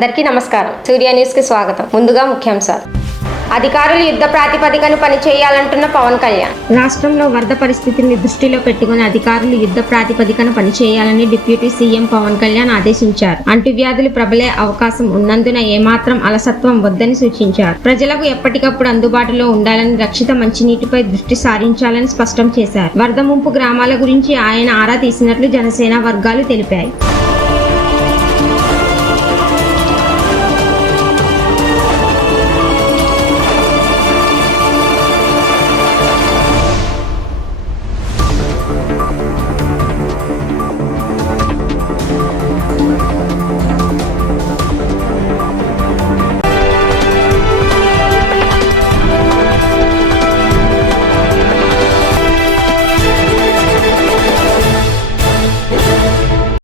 అందరికీ నమస్కారం. సూర్య న్యూస్ కి స్వాగతం. ముందుగా ముఖ్యాంశాలు. అధికారులు యుద్ధ ప్రాతిపదికన పనిచేయాలంటున్న పవన్ కళ్యాణ్. రాష్ట్రంలో వరద పరిస్థితిని దృష్టిలో పెట్టుకుని అధికారులు యుద్ధ ప్రాతిపదికన పనిచేయాలని డిప్యూటీ సీఎం పవన్ కళ్యాణ్ ఆదేశించారు. అంటువ్యాధులు ప్రబలే అవకాశం ఉన్నందున ఏమాత్రం అలసత్వం వద్దని సూచించారు. ప్రజలకు ఎప్పటికప్పుడు అందుబాటులో ఉండాలని, రక్షిత మంచినీటిపై దృష్టి సారించాలని స్పష్టం చేశారు. వరద ముంపు గ్రామాల గురించి ఆయన ఆరా తీసినట్లు జనసేన వర్గాలు తెలిపాయి.